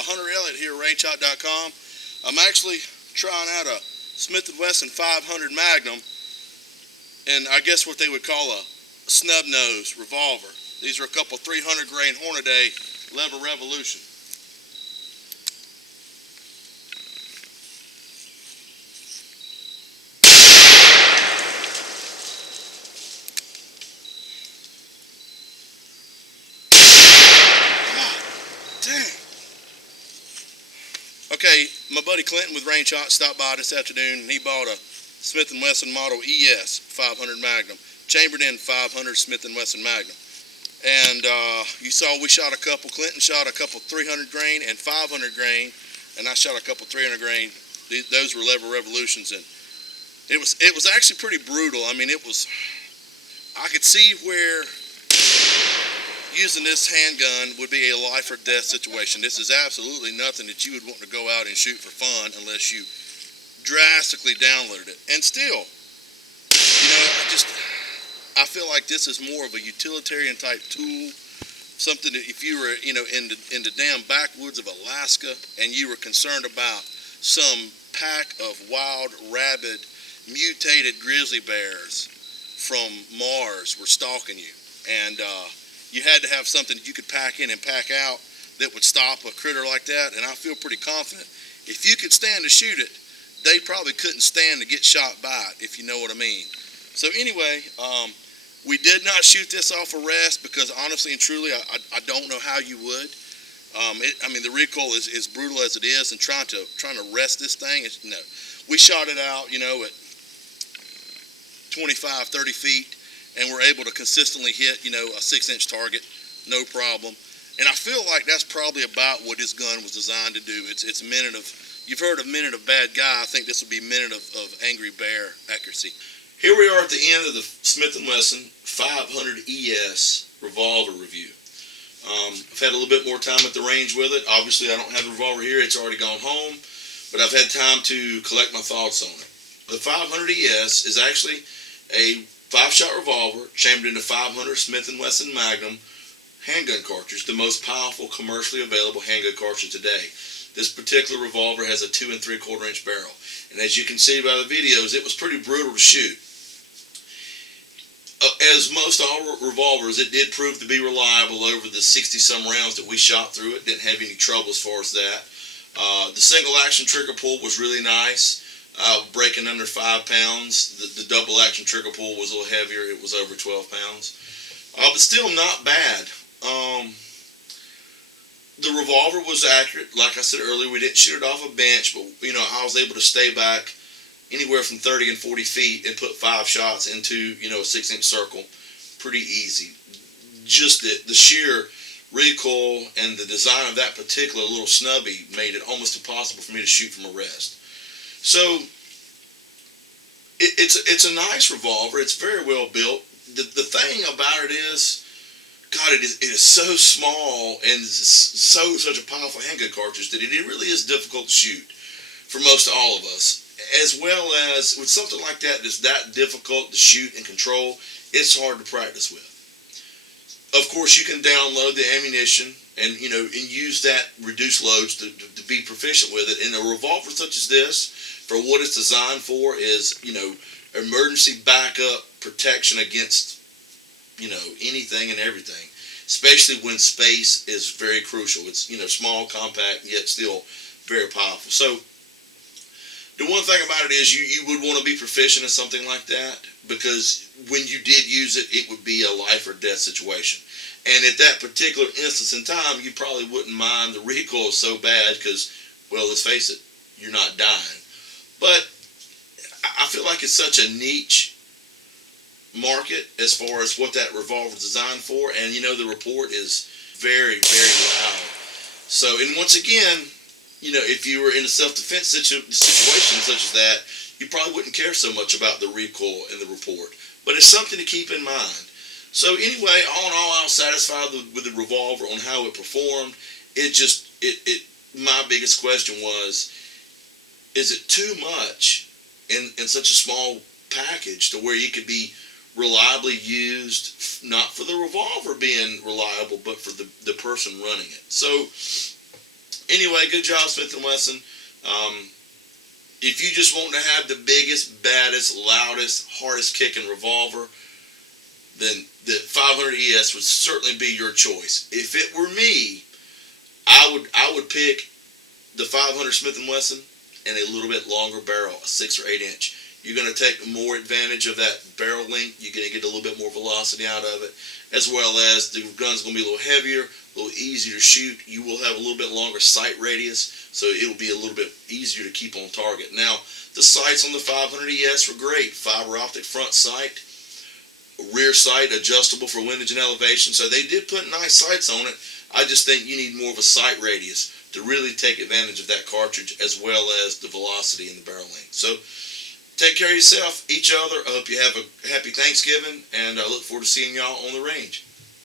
Hunter Elliott here, rangehot.com. I'm actually trying out a Smith & Wesson 500 Magnum, and I guess what they would call a snub nose revolver. These are a couple 300 grain Hornady lever revolution. Dang. Okay, my buddy Clinton with Range Hot stopped by this afternoon, and he bought a Smith & Wesson Model ES 500 Magnum, chambered in 500 Smith & Wesson Magnum. And you saw we shot a couple. Clinton shot a couple 300 grain and 500 grain, and I shot a couple 300 grain. Those were lever revolutions, and it was actually pretty brutal. I mean, I could see where using this handgun would be a life or death situation. This is absolutely nothing that you would want to go out and shoot for fun unless you drastically downloaded it. And still, I feel like this is more of a utilitarian type tool, something that if you were, in the damn backwoods of Alaska and you were concerned about some pack of wild, rabid, mutated grizzly bears from Mars were stalking you, and you had to have something that you could pack in and pack out that would stop a critter like that. And I feel pretty confident if you could stand to shoot it, they probably couldn't stand to get shot by it, if you know what I mean. So anyway, we did not shoot this off a rest because honestly and truly, I don't know how you would. The recoil is brutal as it is, and trying to rest this thing is no. We shot it out, at 25, 30 feet, and we're able to consistently hit, a 6-inch target, no problem. And I feel like that's probably about what this gun was designed to do. It's a minute of, you've heard a minute of bad guy. I think this would be a minute of angry bear accuracy. Here we are at the end of the Smith & Wesson 500 ES revolver review. I've had a little bit more time at the range with it. Obviously, I don't have the revolver here. It's already gone home. But I've had time to collect my thoughts on it. The 500 ES is actually a 5-shot revolver chambered into 500 Smith & Wesson Magnum handgun cartridge, the most powerful commercially available handgun cartridge today. This particular revolver has a 2 3/4 inch barrel. And as you can see by the videos, it was pretty brutal to shoot. As most all revolvers, it did prove to be reliable over the 60-some rounds that we shot through it. Didn't have any trouble as far as that. The single action trigger pull was really nice, breaking under 5 pounds. The double action trigger pull was a little heavier. It was over 12 pounds. But still not bad. The revolver was accurate. Like I said earlier, we didn't shoot it off a bench, but I was able to stay back anywhere from 30 and 40 feet and put 5 shots into a 6-inch circle pretty easy. Just the sheer recoil and the design of that particular little snubby made it almost impossible for me to shoot from a rest. So it's a nice revolver. It's very well built. The thing about it is, God, it is so small and such a powerful handgun cartridge that it really is difficult to shoot for most all of us. As well as with something like that that's that difficult to shoot and control, it's hard to practice with. Of course, you can download the ammunition and use that reduced loads to be proficient with it. And a revolver such as this, for what it's designed for, is emergency backup protection against anything and everything, especially when space is very crucial. It's small, compact, yet still very powerful. So the one thing about it is you would want to be proficient in something like that, because when you did use it, it would be a life or death situation. And at that particular instance in time, you probably wouldn't mind the recoil so bad because, well, let's face it, you're not dying. But I feel like it's such a niche market as far as what that revolver is designed for, and the report is very, very loud. So, and once again, if you were in a self-defense situation such as that, you probably wouldn't care so much about the recoil in the report. But it's something to keep in mind. So anyway, all in all, I was satisfied with the revolver on how it performed. My biggest question was, is it too much in such a small package to where you could be reliably used, not for the revolver being reliable, but for the person running it? So Anyway, good job, Smith & Wesson. If you just want to have the biggest, baddest, loudest, hardest kicking revolver, then the 500 ES would certainly be your choice. If it were me, I would pick the 500 Smith & Wesson and a little bit longer barrel, a 6 or 8 inch. You're going to take more advantage of that barrel length. You're going to get a little bit more velocity out of it, as well as the gun's going to be a little heavier, a little easier to shoot. You will have a little bit longer sight radius, so it'll be a little bit easier to keep on target. Now, the sights on the 500 ES were great. Fiber optic front sight, rear sight adjustable for windage and elevation, so they did put nice sights on it. I just think you need more of a sight radius to really take advantage of that cartridge, as well as the velocity and the barrel length. So take care of yourself, each other. I hope you have a happy Thanksgiving, and I look forward to seeing y'all on the range.